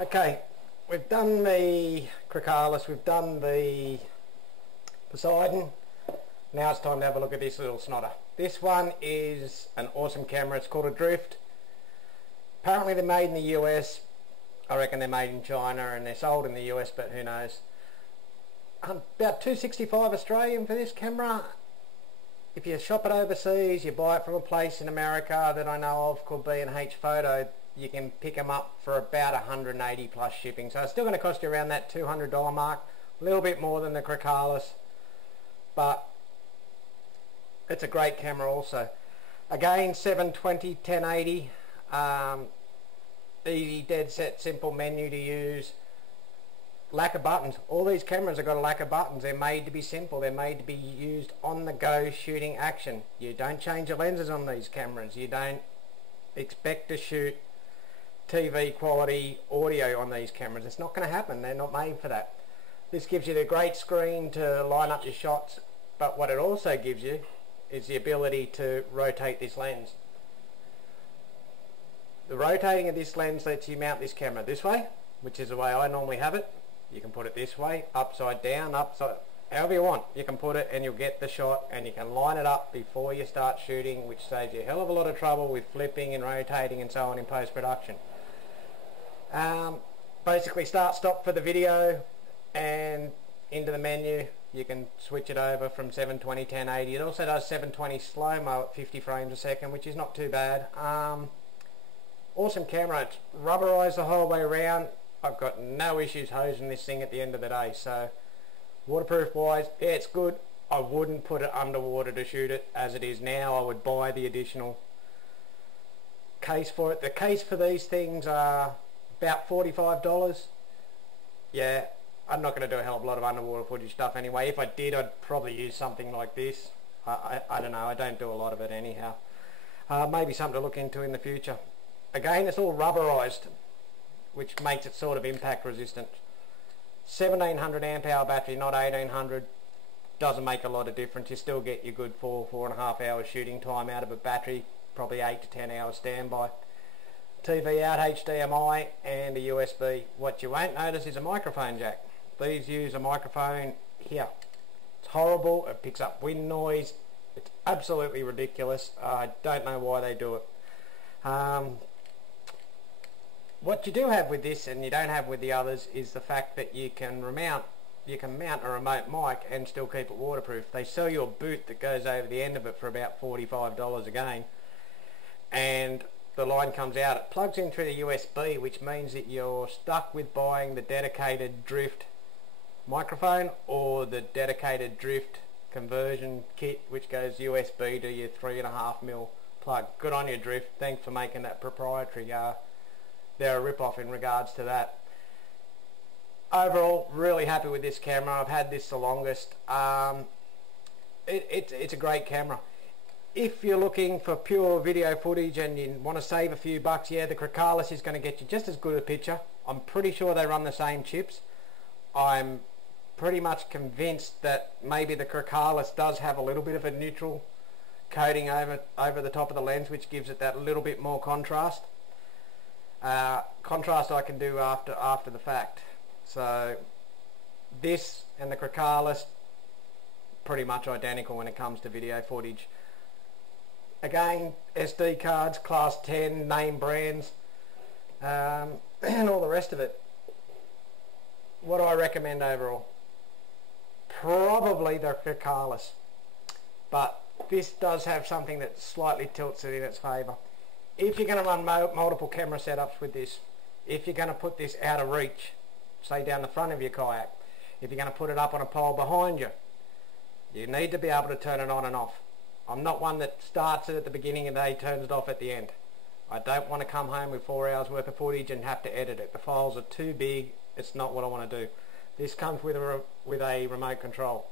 Okay, we've done the Cricalis, we've done the Poseidon. Now it's time to have a look at this little snotter. This one is an awesome camera. It's called a Drift. Apparently they're made in the US. I reckon they're made in China and they're sold in the US, but who knows. About $265 Australian for this camera. If you shop it overseas, you buy it from a place in America that I know of called B&H Photo, you can pick them up for about 180 plus shipping. So it's still going to cost you around that $200 mark, a little bit more than the Cricalis, but it's a great camera also. Again, 720, 1080, easy, dead set, simple menu to use. Lack of buttons. All these cameras have got a lack of buttons. They're made to be simple. They're made to be used on the go shooting action. You don't change your lenses on these cameras. You don't expect to shoot TV quality audio on these cameras. It's not going to happen. They're not made for that. This gives you the great screen to line up your shots, but what it also gives you is the ability to rotate this lens. The rotating of this lens lets you mount this camera this way, which is the way I normally have it. You can put it this way, upside down, upside, however you want. You can put it and you'll get the shot, and you can line it up before you start shooting, which saves you a hell of a lot of trouble with flipping and rotating and so on in post-production. Basically start stop for the video and into the menu. You can switch it over from 720 1080. It also does 720 slow-mo at 50 frames a second, which is not too bad. Awesome camera. It's rubberized the whole way around. I've got no issues hosing this thing at the end of the day. So waterproof wise, yeah, it's good. I wouldn't put it underwater to shoot it as it is now. I would buy the additional case for it. The case for these things are about $45. Yeah, I'm not going to do a hell of a lot of underwater footage stuff anyway. If I did, I'd probably use something like this. I don't know, I don't do a lot of it anyhow. Maybe something to look into in the future. Again, it's all rubberized, which makes it sort of impact resistant. 1700 amp hour battery, not 1800. Doesn't make a lot of difference. You still get your good 4.5 hours shooting time out of a battery, probably 8 to 10 hours standby. TV out, HDMI and a USB. What you won't notice is a microphone jack. These use a microphone here. It's horrible. It picks up wind noise. It's absolutely ridiculous. I don't know why they do it. What you do have with this and you don't have with the others is the fact that you can mount a remote mic and still keep it waterproof. They sell you a boot that goes over the end of it for about $45 again, and the line comes out. It plugs in through the USB, which means that you're stuck with buying the dedicated Drift microphone or the dedicated Drift conversion kit, which goes USB to your 3.5mm plug. Good on you, Drift. Thanks for making that proprietary. They're a rip-off in regards to that. Overall, really happy with this camera. I've had this the longest. It's a great camera. If you're looking for pure video footage and you want to save a few bucks, yeah, the Cricalis is going to get you just as good a picture. I'm pretty sure they run the same chips. I'm pretty much convinced that maybe the Cricalis does have a little bit of a neutral coating over the top of the lens, which gives it that little bit more contrast. Contrast I can do after the fact. So this and the Cricalis pretty much identical when it comes to video footage. Again, SD cards, class 10, name brands, and all the rest of it. What do I recommend overall? Probably the Cricalis, but this does have something that slightly tilts it in its favour. If you're going to run multiple camera setups with this, if you're going to put this out of reach, say down the front of your kayak, if you're going to put it up on a pole behind you, you need to be able to turn it on and off. I'm not one that starts it at the beginning and day, turns it off at the end. I don't want to come home with 4 hours worth of footage and have to edit it. The files are too big. It's not what I want to do. This comes with a remote control.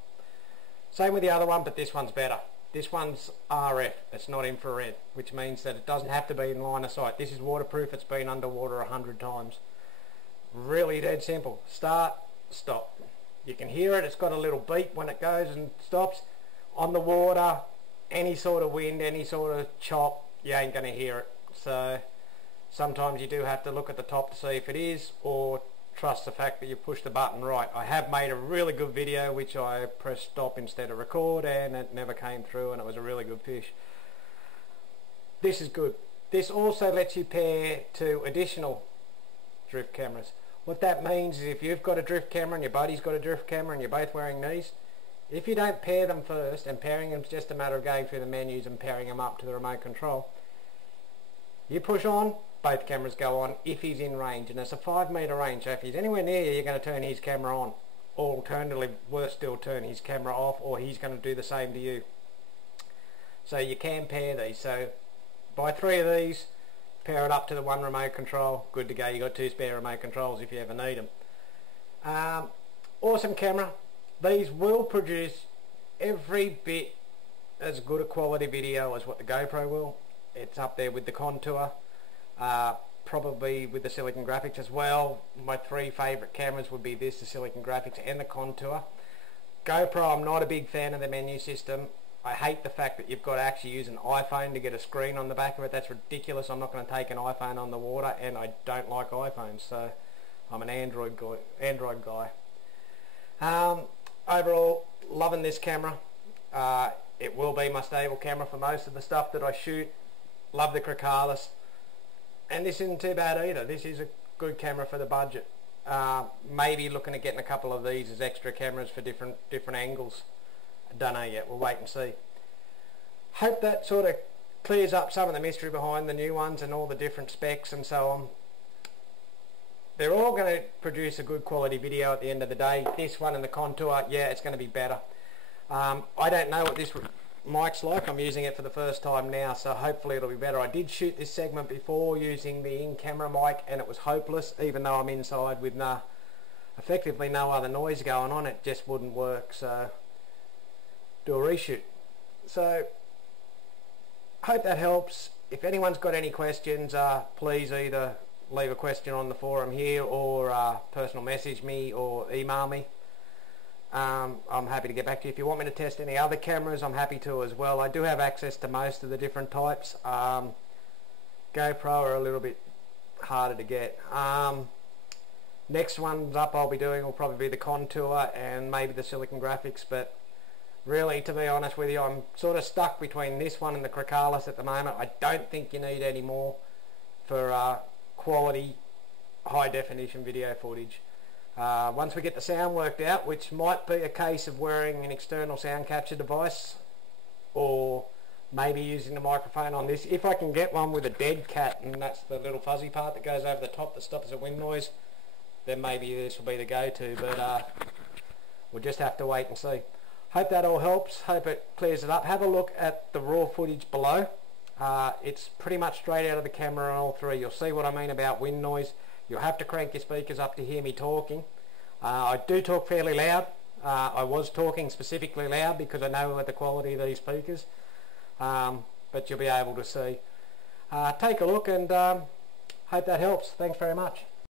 Same with the other one, but this one's better. This one's RF, it's not infrared, which means that it doesn't have to be in line of sight. This is waterproof, it's been underwater 100 times. Really dead simple. Start, stop. You can hear it, it's got a little beep when it goes and stops. On the water, any sort of wind, any sort of chop, you ain't going to hear it. So Sometimes you do have to look at the top to see if it is, or trust the fact that you push the button right. I have made a really good video which I pressed stop instead of record, and it never came through, and it was a really good fish. This is good. This also lets you pair to additional drift cameras. What that means is if you've got a drift camera and your buddy's got a drift camera and you're both wearing these, if you don't pair them first, and pairing them is just a matter of going through the menus and pairing them up to the remote control, you push on, both cameras go on if he's in range, and it's a 5 metre range, so if he's anywhere near you, you're going to turn his camera on, or alternatively, worse still, turn his camera off, or he's going to do the same to you. So you can pair these. So buy 3 of these, pair it up to the 1 remote control, good to go. You've got 2 spare remote controls if you ever need them. Awesome camera. These will produce every bit as good a quality video as what the GoPro will. It's up there with the Contour, probably with the Silicon Graphics as well. My 3 favourite cameras would be this, the Silicon Graphics and the Contour. GoPro, I'm not a big fan of the menu system. I hate the fact that you've got to actually use an iPhone to get a screen on the back of it. That's ridiculous. I'm not going to take an iPhone on the water, and I don't like iPhones, so I'm an Android guy. Overall, loving this camera. It will be my stable camera for most of the stuff that I shoot. Love the Cricalis, and this isn't too bad either. This is a good camera for the budget. Maybe looking at getting a couple of these as extra cameras for different angles. Don't know yet, we'll wait and see. Hope that sort of clears up some of the mystery behind the new ones and all the different specs and so on. They're all going to produce a good quality video at the end of the day. This one and the Contour, yeah, it's going to be better. I don't know what this mic's like. I'm using it for the first time now, so hopefully it'll be better. I did shoot this segment before using the in-camera mic, and it was hopeless, even though I'm inside with effectively no other noise going on. It just wouldn't work, so do a reshoot. So hope that helps. If anyone's got any questions, please either leave a question on the forum here, or personal message me or email me. I'm happy to get back to you. If you want me to test any other cameras, I'm happy to as well. I do have access to most of the different types. GoPro are a little bit harder to get. Next ones up I'll be doing will probably be the Contour and maybe the Silicon Graphics, but really, to be honest with you, I'm sort of stuck between this one and the Cricalis at the moment. I don't think you need any more for quality, high definition video footage. Once we get the sound worked out, which might be a case of wearing an external sound capture device, or maybe using the microphone on this. If I can get one with a dead cat, and that's the little fuzzy part that goes over the top that stops the wind noise, then maybe this will be the go-to, but we'll just have to wait and see. Hope that all helps. Hope it clears it up. Have a look at the raw footage below. It's pretty much straight out of the camera on all 3. You'll see what I mean about wind noise. You'll have to crank your speakers up to hear me talking. I do talk fairly loud. I was talking specifically loud because I know the quality of these speakers, but you'll be able to see. Take a look, and hope that helps. Thanks very much.